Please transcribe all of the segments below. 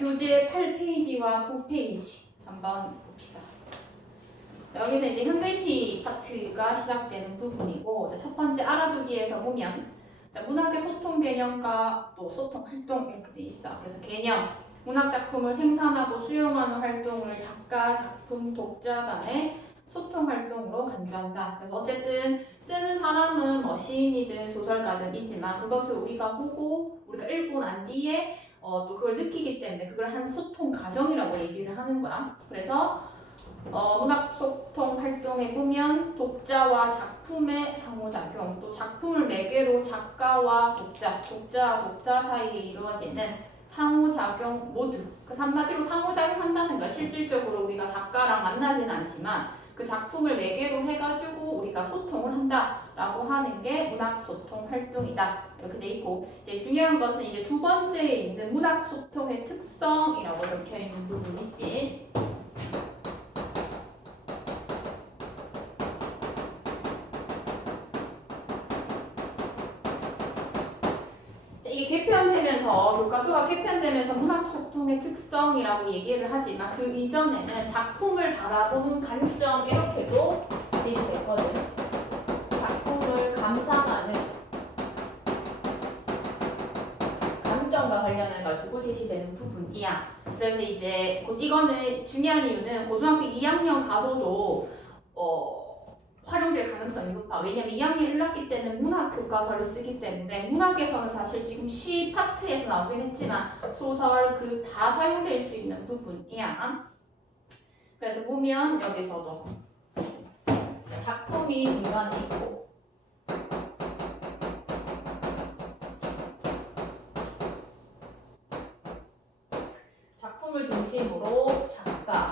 교재 8페이지와 9페이지 한번 봅시다. 자, 여기서 이제 현대시 파트가 시작되는 부분이고, 첫 번째 알아두기에서 보면 자, 문학의 소통 개념과 또 소통 활동 이렇게 돼 있어. 그래서 개념, 문학 작품을 생산하고 수용하는 활동을 작가, 작품, 독자 간의 소통 활동으로 간주한다. 그래서 어쨌든 쓰는 사람은 뭐 시인이든 소설가든 이지만 그것을 우리가 보고 우리가 읽고 난 뒤에 또 그걸 느끼기 때문에 그걸 한 소통 과정이라고 얘기를 하는 거야. 그래서 문학 소통 활동에 보면 독자와 작품의 상호작용, 또 작품을 매개로 작가와 독자, 독자와 독자 사이에 이루어지는 상호작용 모두. 그래서 한마디로 상호작용 한다는 거야. 실질적으로 우리가 작가랑 만나지는 않지만 그 작품을 매개로 해가지고 우리가 소통을 한다라고 하는 게 문학 소통 활동이다. 이렇게 돼 있고, 이제 중요한 것은 이제 두 번째에 있는 문학 소통의 특성이라고 적혀 있는 부분이 있지. 이게 개편되면서 교과서가 개편되면서 문학 소통의 특성이라고 얘기를 하지만 그 이전에는 작품을 바라보는 관점 이렇게도 제시됐거든. 작품을 감상하는 관점과 관련해 가지고 제시되는 부분이야. 그래서 이제 이거는 중요한 이유는 고등학교 2학년 가서도 활용될 가능성이 높아. 왜냐면 2학년 1학기 때는 문학 교과서를 쓰기 때문에 문학에서는 사실 지금 시 파트에서 나오긴 했지만 소설 그 다 사용될 수 있는 부분이야. 그래서 보면 여기서도 작품이 중간에 있고 작품을 중심으로 작가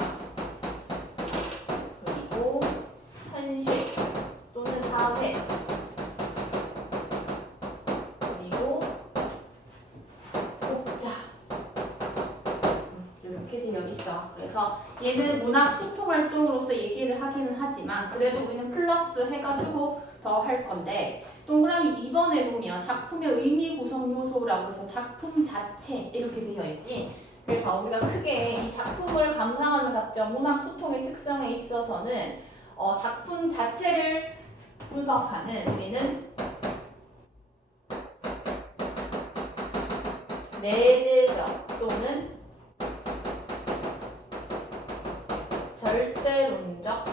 그리고 현실 또는 사회 그리고 독자 이렇게 되어 있어. 그래서 얘는 문학 소통 활동으로서 얘기를 하기는 하지만 그래도 우리는 플러스 해가지고 더 할 건데, 동그라미 2번에 보면 작품의 의미 구성 요소라고 해서 작품 자체 이렇게 되어 있지. 그래서 우리가 크게 이 작품을 감상하는 관점, 문학 소통의 특성에 있어서는 작품 자체를 분석하는 우리는 내재적 또는 절대론적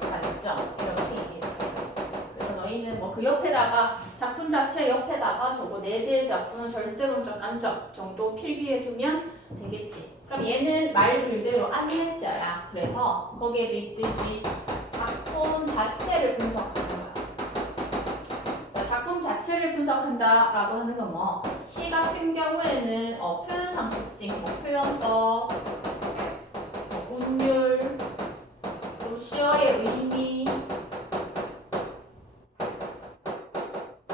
관점 이렇게 얘기해요. 그래서 너희는 뭐 그 옆에다가 작품 자체 옆에다가 저거 내재적 또는 절대론적 관점 정도 필기해주면 되겠지. 그럼 얘는 말 그대로 안내자야. 그래서 거기에도 있듯이 작품 자체를 분석하는 거야. 작품 자체를 분석한다라고 하는 건 뭐 시 같은 경우에는 표현상 특징, 뭐 표현법, 운율, 또 시어의 의미,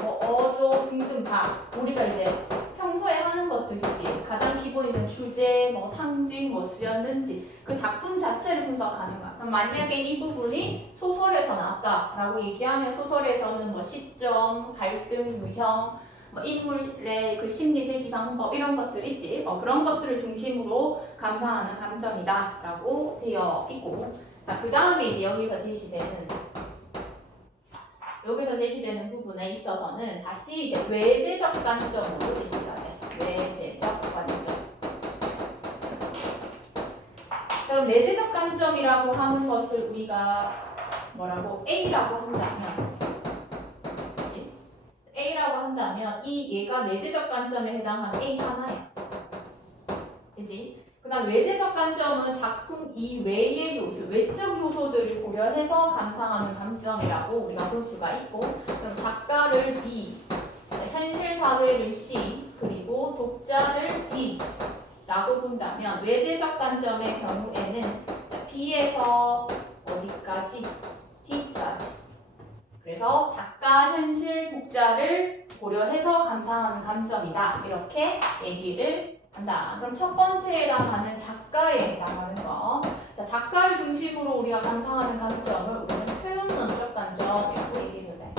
뭐 어조 등등 다 우리가 이제 평소에 하는 것들이지. 가장 기본이는 주제, 뭐 상징, 뭐였는지 그 작품 자체를 분석하는 거야. 그럼 만약에 이 부분이 소설에서 나왔다라고 얘기하면 소설에서는 뭐 시점, 갈등, 유형, 뭐 인물의 그 심리 제시 방법 이런 것들 있지. 그런 것들을 중심으로 감상하는 관점이다라고 되어 있고, 자, 그 다음에 이제 여기서 제시되는 부분에 있어서는 다시 이제 외재적 관점으로 제시가 돼. 외재적 관점. 자, 그럼 내재적 관점이라고 하는 것을 우리가 뭐라고 A라고 한다면 얘가 내재적 관점에 해당하는 A 하나야. 그지? 그 다음 외재적 관점은 작품 이외의 요소, 외적 요소들을 고려해서 감상하는 관점이라고 우리가 볼 수가 있고, 그럼 작가를 B, 현실 사회를 C, 그리고 독자를 D 라고 본다면 외재적 관점의 경우에는 B에서 어디까지? D까지. 그래서 작가, 현실, 독자를 고려해서 감상하는 관점이다. 이렇게 얘기를 한다. 그럼 첫 번째에 해당하는 작가에 해당하는 거. 자, 작가를 중심으로 우리가 감상하는 관점을 우리는 표현론적 관점이라고 얘기를 해.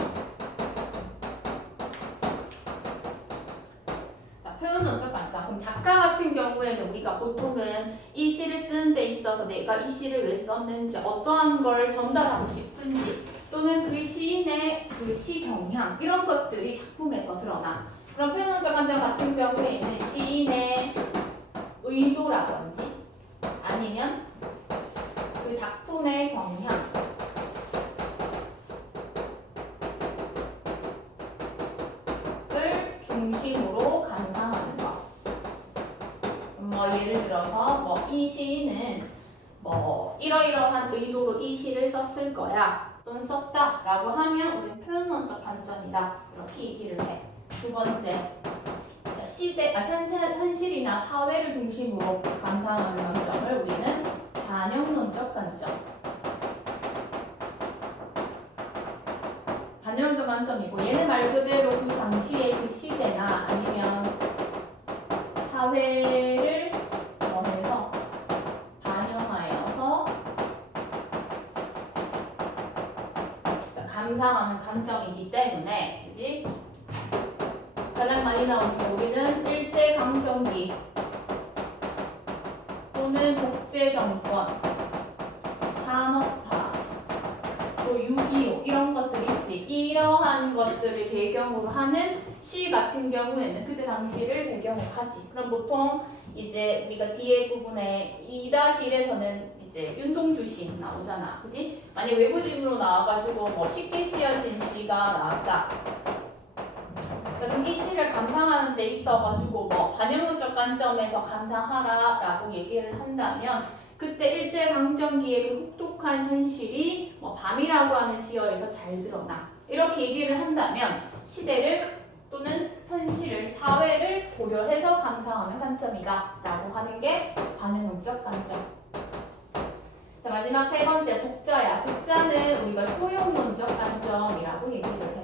자, 표현론적 관점. 그럼 작가 같은 경우에는 우리가 보통은 이 시를 쓰는 데 있어서 내가 이 시를 왜 썼는지, 어떠한 걸 전달하고 싶은지, 또는 그 시인의 그 시 경향, 이런 것들이 작품에서 드러나. 그럼 표현론적 관점 같은 경우에는 시인의 의도라든지 아니면 그 작품의 경향을 중심으로 감상하는 것. 뭐 예를 들어서 뭐 이 시인은 뭐 이러이러한 의도로 이 시를 썼을 거야 또는 썼다 라고 하면 우리는 표현론적 관점이다 이렇게 얘기를 해. 두 번째, 현실이나 사회를 중심으로 감상하는 관점을 우리는 반영론적 관점. 반영론적 관점이고, 얘는 말 그대로 그 당시의 그 시대나 아니면 사회를 해서 반영하여서 감상하는 관점이기 때문에, 그지? 가장 많이 나오는 게 우리는 일제강점기 또는 독재정권, 산업화, 또 6.25 이런 것들이 있지. 이러한 것들을 배경으로 하는 시 같은 경우에는 그때 당시를 배경으로 하지. 그럼 보통 이제 우리가 뒤에 부분에 2-1에서는 이제 윤동주 시 나오잖아. 그지? 만약 외부집으로 나와가지고 뭐 쉽게 쓰여진 시가 나왔다. 그럼 이 시를 감상하는 데 있어가지고 뭐 반영론적 관점에서 감상하라 라고 얘기를 한다면, 그때 일제강점기의 그 혹독한 현실이 뭐 밤이라고 하는 시어에서 잘 드러나. 이렇게 얘기를 한다면 시대를 또는 현실을, 사회를 고려해서 감상하는 관점이다 라고 하는 게 반영론적 관점. 자, 마지막 세 번째, 독자야. 독자는 우리가 효용론적 관점이라고 얘기를 해.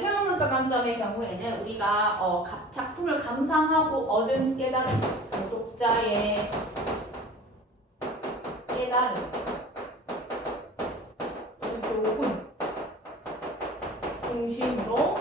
효용론적 관점의 경우에는 우리가 작품을 감상하고 얻은 깨달음, 독자의 깨달음, 교훈 중심으로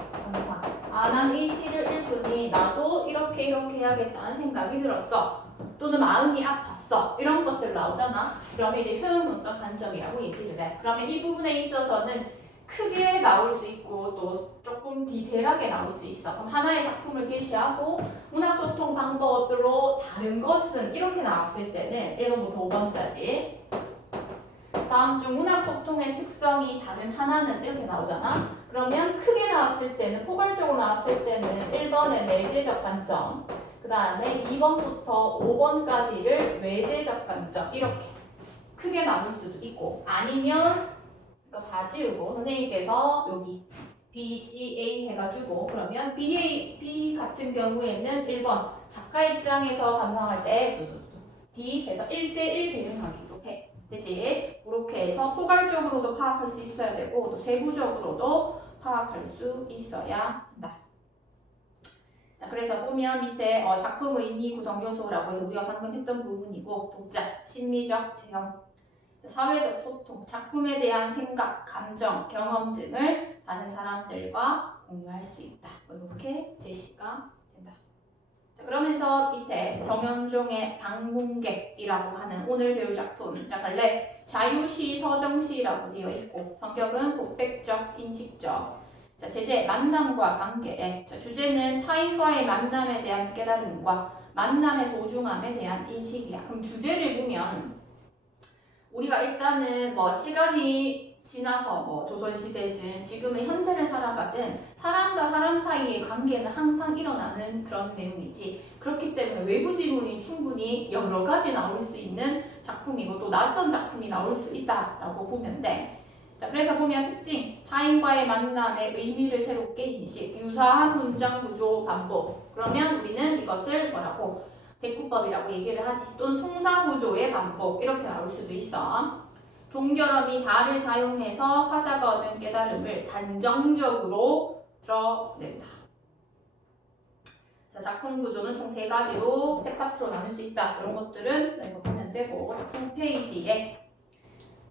감상. 난 이 시를 읽으니 나도 이렇게 해야겠다는 생각이 들었어. 또는 마음이 아팠어. 이런 것들 나오잖아. 그러면 이제 효용론적 관점이라고 얘기를 해. 그러면 이 부분에 있어서는 크게 나올 수 있고 또 조금 디테일하게 나올 수 있어. 그럼 하나의 작품을 제시하고 문학소통 방법으로 다른 것은 이렇게 나왔을 때는 1번부터 5번까지 다음 중 문학소통의 특성이 다른 하나는 이렇게 나오잖아. 그러면 크게 나왔을 때는, 포괄적으로 나왔을 때는 1번의 내재적 관점, 그 다음에 2번부터 5번까지를 외재적 관점, 이렇게 크게 나올 수도 있고, 아니면 이거 다 지우고 선생님께서 여기 B, C, A 해가지고, 그러면 B 같은 경우에는 1번 작가 입장에서 감상할 때 D 해서 1대1 대응하기도 해. 되지? 그렇게 해서 포괄적으로도 파악할 수 있어야 되고 또 세부적으로도 파악할 수 있어야 한다. 자, 그래서 보면 밑에 작품 의미 구성 요소라고 해서 우리가 방금 했던 부분이고, 독자, 심리적 체험, 사회적 소통, 작품에 대한 생각, 감정, 경험 등을 다른 사람들과 공유할 수 있다. 이렇게 제시가 된다. 자, 그러면서 밑에 정현종의 방문객이라고 하는 오늘 배울 작품. 자, 갈래 자유시, 서정시라고 되어 있고, 성격은 독백적, 인식적. 자, 제재, 만남과 관계. 자, 주제는 타인과의 만남에 대한 깨달음과 만남의 소중함에 대한 인식이야. 그럼 주제를 보면 우리가 일단은 뭐 시간이 지나서 뭐 조선시대든 지금의 현대를 살아가든 사람과 사람 사이의 관계는 항상 일어나는 그런 내용이지. 그렇기 때문에 외부 지문이 충분히 여러 가지 나올 수 있는 작품이고 또 낯선 작품이 나올 수 있다라고 보면 돼. 자, 그래서 보면 특징, 타인과의 만남의 의미를 새롭게 인식, 유사한 문장 구조 반복. 그러면 우리는 이것을 뭐라고? 대꾸법이라고 얘기를 하지. 또는 통사구조의 반복, 이렇게 나올 수도 있어. 종결어미 다를 사용해서 화자가 얻은 깨달음을 단정적으로 드러낸다. 자, 작품 구조는 총 3가지로 3파트로 나눌 수 있다. 이런 것들은 이거 보면 되고, 2페이지에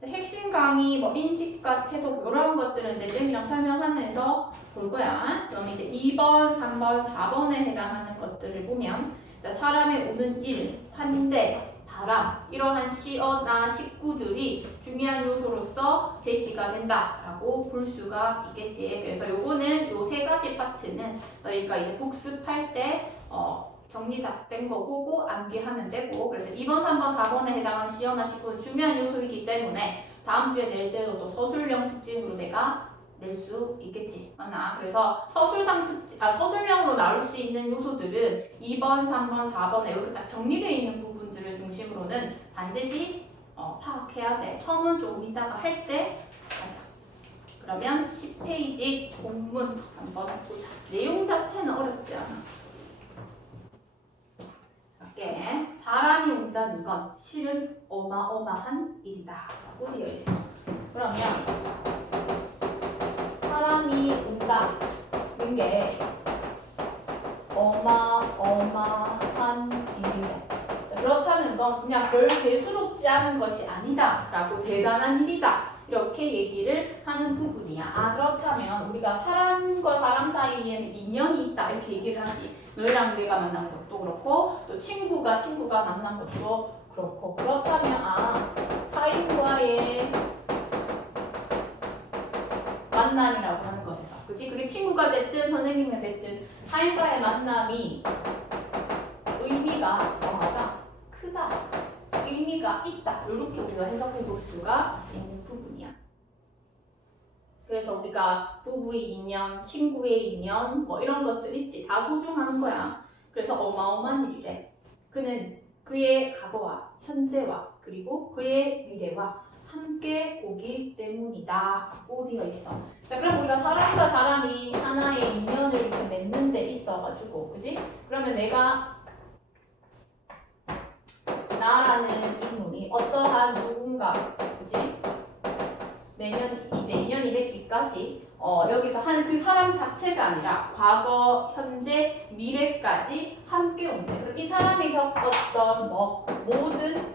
핵심 강의, 뭐 인식과 태도 이런 것들은 이제 쌤이랑 설명하면서 볼 거야. 그럼 이제 2번, 3번, 4번에 해당하는 것들을 보면 자, 사람의 오는 일, 환대, 바람 이러한 시어나 식구들이 중요한 요소로서 제시가 된다라고 볼 수가 있겠지. 그래서 요거는 요 세 가지 파트는 너희가 이제 복습할 때 정리 다 된 거 보고 암기하면 되고 그래서 2번, 3번, 4번에 해당하는 시어나 식구는 중요한 요소이기 때문에 다음 주에 낼 때도 또 서술형 특징으로 내가 낼 수 있겠지. 맞나? 그래서 서술형으로 나올 수 있는 요소들은 2번, 3번, 4번에 이렇게 딱 정리되어 있는 부분들을 중심으로는 반드시 파악해야 돼. 서문 조금 이따가 할 때 가자. 그러면 10페이지 본문 한번 보자. 내용 자체는 어렵지 않아. 갈게. 사람이 온다는 건 실은 어마어마한 일이다 라고 되어 있어. 그러면 사람이 온다는 게 어마어마한 일이다. 그렇다면 넌 그냥 별 대수롭지 않은 것이 아니다 라고 대단한 일이다 이렇게 얘기를 하는 부분이야. 아 그렇다면 우리가 사람과 사람 사이에는 인연이 있다 이렇게 얘기를 하지. 너희랑 우리가 만난 것도 그렇고 또 친구가 만난 것도 그렇고 그렇다면 타인과의 만남이라고 하는 것에서 그치? 그게 친구가 됐든 선생님이 됐든 타인과의 만남이 의미가 뭐하다? 크다. 의미가 있다. 이렇게 우리가 해석해 볼 수가 있는 부분이야. 그래서 우리가 부부의 인연, 친구의 인연 뭐 이런 것들 있지. 다 소중한 거야. 그래서 어마어마한 일이래. 그는 그의 과거와 현재와 그리고 그의 미래와 함께 오기 때문이다 라고 되어 있어. 자 그럼 우리가 사람과 사람이 하나의 인연을 이렇게 맺는 데 있어가지고 그지? 그러면 내가 나라는 인물이 어떠한 누군가 그지? 매년 이제 인연이 맺기까지 여기서 하는 그 사람 자체가 아니라 과거, 현재, 미래까지 함께 온대. 그리고 이 사람이 겪었던 모든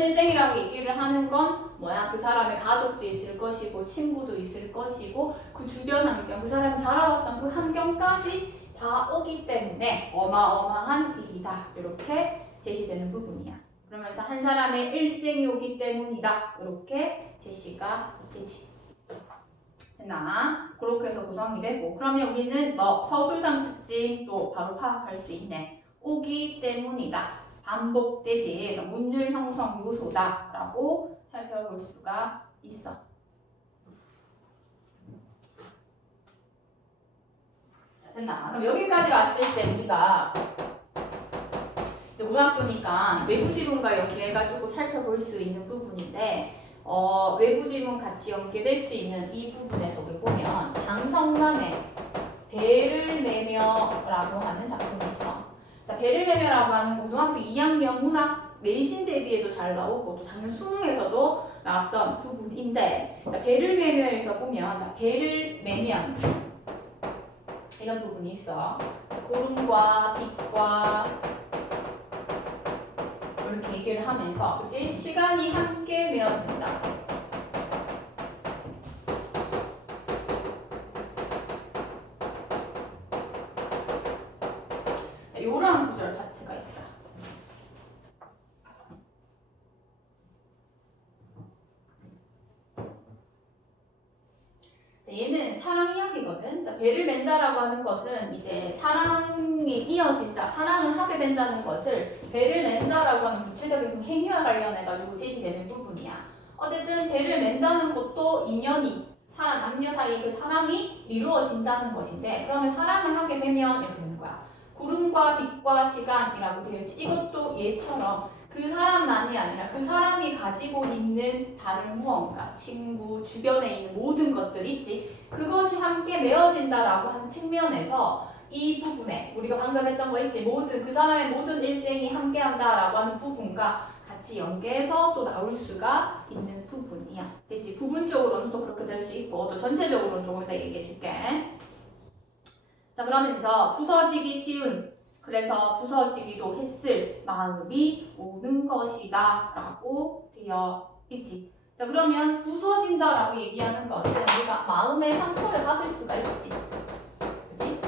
일생이라고 얘기를 하는 건 뭐야? 그 사람의 가족도 있을 것이고 친구도 있을 것이고 그 주변 환경, 그 사람이 자라왔던 그 환경까지 다 오기 때문에 어마어마한 일이다. 이렇게 제시되는 부분이야. 그러면서 한 사람의 일생이 오기 때문이다. 이렇게 제시가 되지. 됐나? 그렇게 해서 구성이 되고 그러면 우리는 서술상 특징 또 바로 파악할 수 있네. 오기 때문이다. 반복되지. 문율 형성 요소다. 라고 살펴볼 수가 있어. 됐나? 그럼 여기까지 왔을 때 우리가 이제 고등학교니까 외부 지문과 연계해가지고 살펴볼 수 있는 부분인데 외부 지문 같이 연계될 수 있는 이 부분에서 우리 보면 장성남의 배를 매며라고 하는 작품이 있어. 자, 배를 매며라고 하는 고등학교 2학년 문학 내신 대비에도 잘 나오고 또 작년 수능에서도 나왔던 부분인데 자, 배를 매며에서 보면 자, 배를 매면 이런 부분이 있어. 구름과 빛과 이렇게 얘기를 하면서 그치? 시간이 함께 메어진다. 요런 구절 파트가 있다. 얘는 사랑 이야기거든. 자, 배를 맨다라고 하는 것은 이제 사랑이 이어진다, 사랑을 하게 된다는 것을 배를 맨다라고 하는 구체적인 행위와 관련해가지고 제시되는 부분이야. 어쨌든 배를 맨다는 것도 인연이 남녀 사이의 그 사랑이 이루어진다는 것인데 그러면 사랑을 하게 되면 이렇게 되는 거야. 구름과 빛과 시간이라고 되어 있지. 이것도 얘처럼 그 사람만이 아니라 그 사람이 가지고 있는 다른 무언가, 친구, 주변에 있는 모든 것들이 있지. 그것이 함께 메어진다라고 하는 측면에서 이 부분에 우리가 방금 했던 거 있지. 그 사람의 모든 일생이 함께한다라고 하는 부분과 같이 연계해서 또 나올 수가 있는 부분이야. 됐지? 부분적으로는 또 그렇게 될 수 있고 또 전체적으로는 조금 이따 얘기해 줄게. 자 그러면서 부서지기 쉬운 그래서 부서지기도 했을 마음이 오는 것이다 라고 되어 있지. 자, 그러면 부서진다라고 얘기하는 것은 우리가 마음의 상처를 받을 수가 있지. 그치?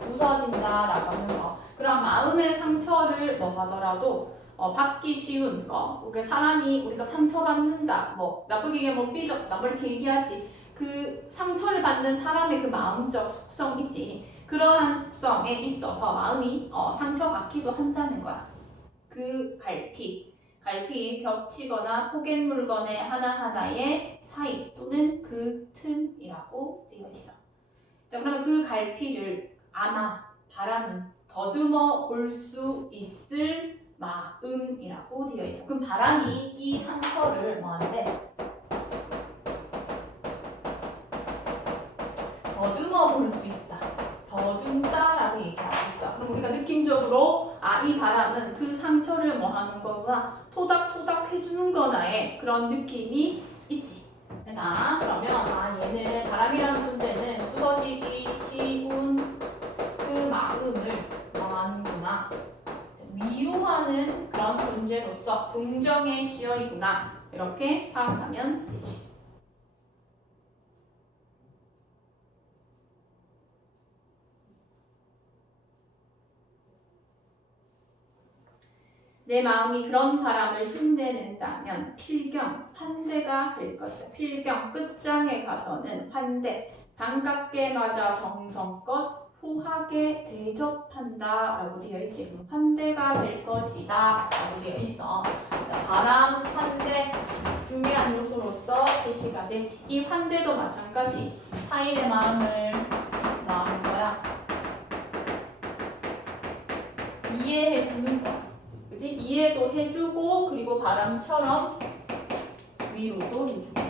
부서진다라고 하는 거. 그럼 마음의 상처를 뭐 하더라도 받기 쉬운 거. 그게 사람이 우리가 상처받는다. 뭐 나쁘게 얘기하면 삐졌다. 뭐 이렇게 얘기하지. 그 상처를 받는 사람의 그 마음적 속성이지. 그러한 속성에 있어서 마음이 상처받기도 한다는 거야. 그 갈피 겹치거나 포개 물건의 하나하나의 사이 또는 그 틈이라고 되어 있어. 자, 그러면 그 갈피를 아마 바람은 더듬어 볼 수 있을 마음이라고 되어 있어. 그럼 바람이 이 상처를 뭐하는데? 더듬어 볼 수 있다. 더듬다라고 얘기하고 있어. 그럼 우리가 느낌적으로 이 바람은 그 상처를 뭐 하는 거구나 토닥토닥 해주는 거나의 그런 느낌이 있지. 그러면 얘는 바람이라는 존재는 부서지기 쉬운 그 마음을 뭐 하는구나 위로하는 그런 존재로서 긍정의 시어이구나 이렇게 파악하면 되지. 내 마음이 그런 바람을 흉내낸다면 필경, 환대가 될 것이다. 필경, 끝장에 가서는 환대, 반갑게 맞아 정성껏 후하게 대접한다 라고 되어 있지. 환대가 될 것이다 라고 되어 있어. 자, 바람, 환대 중요한 요소로서 제시가 되지. 이 환대도 마찬가지. 타인의 마음을 마음인 거야. 이해해주는 거야. 그치? 이해도 해주고 그리고 바람처럼 위로도 해주고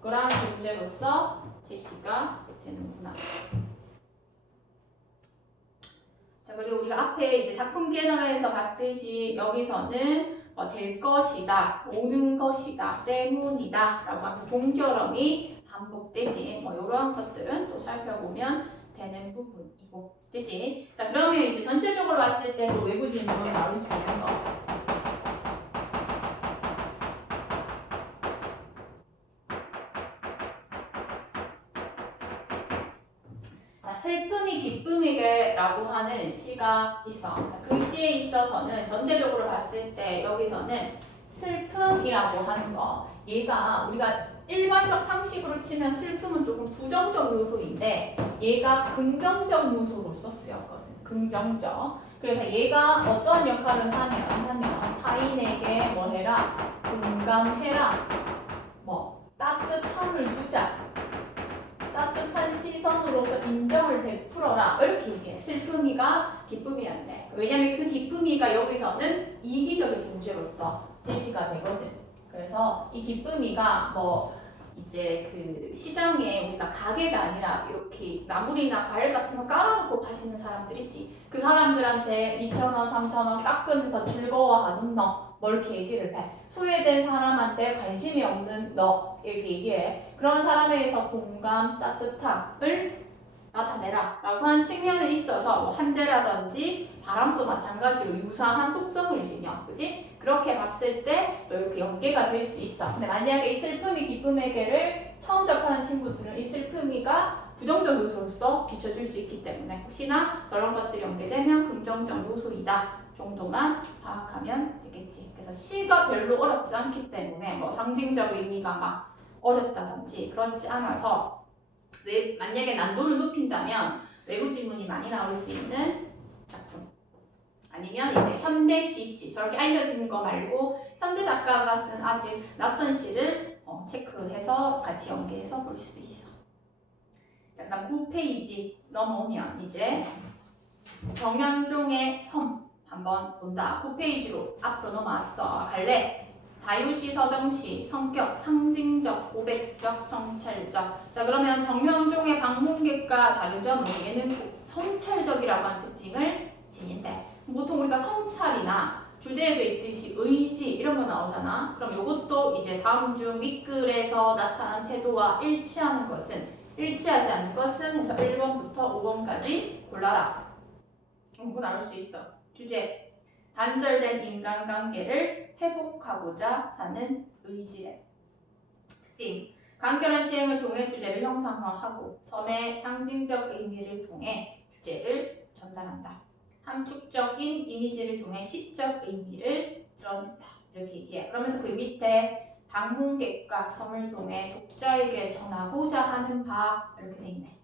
그러한 존재로서 제시가 되는구나. 자, 그리고 우리가 앞에 이제 작품 개념에서 봤듯이 여기서는 될 것이다, 오는 것이다, 때문이다 라고 하면서 종결음이 반복되지. 이러한 것들은 또 살펴보면 되는 부분이고, 그치? 자, 그러면 이제 전체적으로 봤을 때도 외부 질문 나올 수 있는 거. 슬픔이 기쁨이게라고 하는 시가 있어. 자, 그 시에 있어서는 전체적으로 봤을 때 여기서는 슬픔이라고 하는 거, 얘가 우리가 일반적 상식으로 치면 슬픔은 조금 부정적 요소인데 얘가 긍정적 요소로 쓰였거든. 긍정적. 그래서 얘가 어떠한 역할을 하면 타인에게 뭐 해라, 공감해라, 뭐 따뜻함을 주자, 따뜻한 시선으로서 인정을 베풀어라 이렇게 얘기해. 슬픔이가 기쁨이한테. 왜냐면 그 기쁨이가 여기서는 이기적인 존재로서 제시가 되거든. 그래서 이 기쁨이가 이제 그 시장에 우리가 가게가 아니라 이렇게 나물이나 과일 같은 거 깔아놓고 파시는 사람들 있지. 그 사람들한테 2,000원, 3,000원 깎으면서 즐거워하는 너 뭐 이렇게 얘기를 해. 소외된 사람한테 관심이 없는 너 이렇게 얘기해. 그런 사람에게서 공감, 따뜻함을 나타내라 라고 한 측면에 있어서 환대라든지 바람도 마찬가지로 유사한 속성을 지녀. 그지? 그렇게 봤을 때 또 이렇게 연계가 될 수 있어. 근데 만약에 이 슬픔이 기쁨에게를 처음 접하는 친구들은 이 슬픔이가 부정적 요소로서 비춰줄 수 있기 때문에 혹시나 저런 것들이 연계되면 긍정적 요소이다 정도만 파악하면 되겠지. 그래서 시가 별로 어렵지 않기 때문에 상징적 의미가 막 어렵다든지 그렇지 않아서 만약에 난도를 높인다면 외부 지문이 많이 나올 수 있는 작품. 아니면 이제 현대 시치 저렇게 알려진 거 말고 현대 작가가 쓴 아직 낯선 시를 체크해서 같이 연계해서 볼 수도 있어. 자, 그다음 9페이지 넘어오면 이제 정현종의 섬 한번 본다. 9페이지로 앞으로 넘어왔어. 갈래. 자유시, 서정시, 성격, 상징적, 고백적, 성찰적. 자, 그러면 정현종의 방문객과 다른 점은 얘는 성찰적이라고 하는 특징을 지닌대. 보통 우리가 성찰이나 주제에도 있듯이 의지 이런 거 나오잖아. 그럼 이것도 이제 다음 중 윗글에서 나타난 태도와 일치하지 않는 것은 해서 1번부터 5번까지 골라라. 공부 나올 수도 있어. 주제, 단절된 인간관계를 회복하고자 하는 의지래. 특징. 간결한 시행을 통해 주제를 형상화하고 섬의 상징적 의미를 통해 주제를 전달한다. 함축적인 이미지를 통해 시적 의미를 드러낸다. 이렇게 얘기해요. 그러면서 그 밑에 방문객과 섬을 통해 독자에게 전하고자 하는 바 이렇게 돼 있네.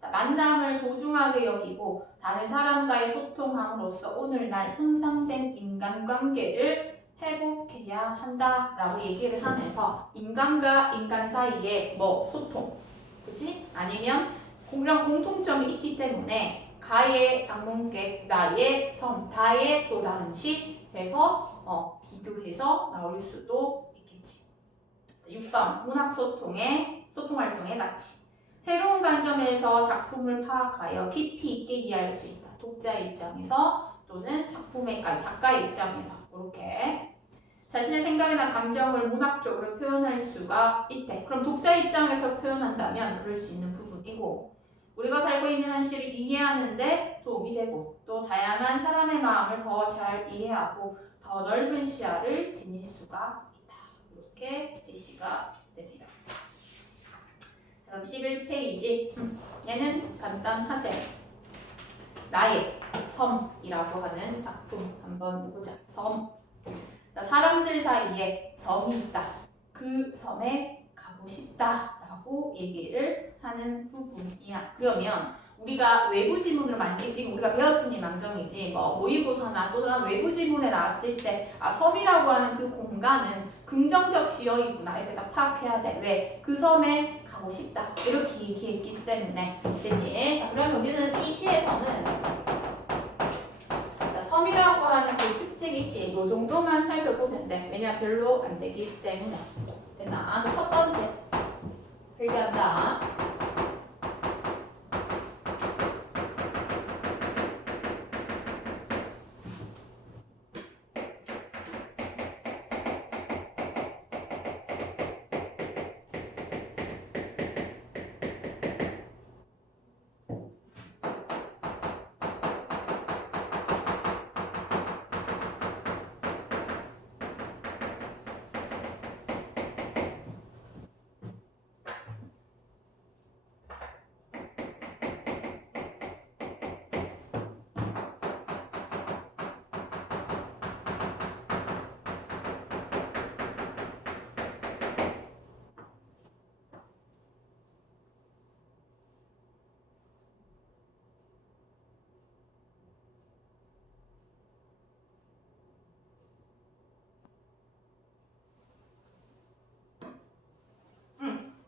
자, 만남을 소중하게 여기고 다른 사람과의 소통함으로써 오늘날 손상된 인간관계를 회복해야 한다라고 얘기를 하면서 인간과 인간 사이에 뭐 소통, 그렇지? 아니면 그런 공통점이 있기 때문에 가의 방문객, 나의 섬, 다의 또 다른 시 해서 비교해서 나올 수도 있겠지. 6번 문학 소통의 소통활동의 가치. 새로운 관점에서 작품을 파악하여 깊이 있게 이해할 수 있다. 독자의 입장에서 또는 작가의 입장에서 이렇게 자신의 생각이나 감정을 문학적으로 표현할 수가 있대. 그럼 독자 입장에서 표현한다면 그럴 수 있는 부분이고 우리가 살고 있는 현실을 이해하는데 도움이 되고 또 다양한 사람의 마음을 더 잘 이해하고 더 넓은 시야를 지닐 수가 있다. 이렇게 제시가 됩니다. 다음 11페이지. 얘는 간단하죠. 나의 섬이라고 하는 작품 한번 보자. 섬. 사람들 사이에 섬이 있다. 그 섬에 가고 싶다라고 얘기를 하는 부분이야. 그러면 우리가 외부 지문으로 만약에 지금 우리가 배웠으니 망정이지 뭐 모의고사나 또 다른 외부 지문에 나왔을 때 섬이라고 하는 그 공간은 긍정적 시어이구나 이렇게 딱 파악해야 돼. 왜? 그 섬에 가고 싶다 이렇게 얘기했기 때문에 되지. 자, 그러면 우리는 이 시에서는 섬이라고 하는 그 특징이 있지. 이 정도만 살펴보면 돼. 왜냐 별로 안 되기 때문에. 됐나? 첫 번째 필기한다.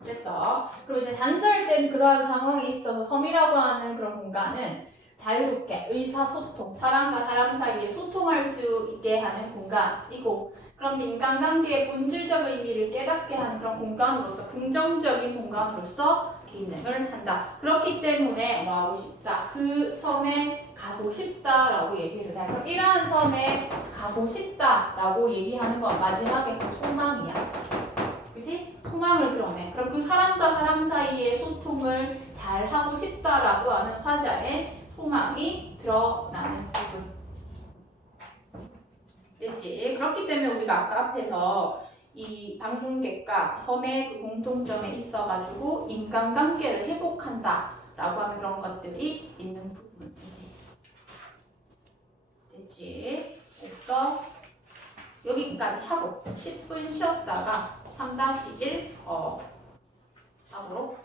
됐어. 그리고 이제 단절된 그러한 상황이 있어서 섬이라고 하는 그런 공간은 자유롭게 의사소통, 사람과 사람 사이에 소통할 수 있게 하는 공간이고 그럼 인간관계의 본질적 의미를 깨닫게 하는 그런 공간으로서 긍정적인 공간으로서 기능을 한다. 그렇기 때문에 뭐 하고 싶다. 그 섬에 가고 싶다라고 얘기를 해. 그럼 이러한 섬에 가고 싶다라고 얘기하는 건 마지막에 그 소망이야. 그치? 소망을 드러내. 그럼 그 사람과 사람 사이의 소통을 잘 하고 싶다라고 하는 화자의 소망이 드러나는 부분. 됐지? 그렇기 때문에 우리가 아까 앞에서 이 방문객과 섬의 그 공통점에 있어가지고 인간관계를 회복한다라고 하는 그런 것들이 있는 부분이지. 됐지? 그래서 여기까지 하고 10분 쉬었다가 3-1 하도록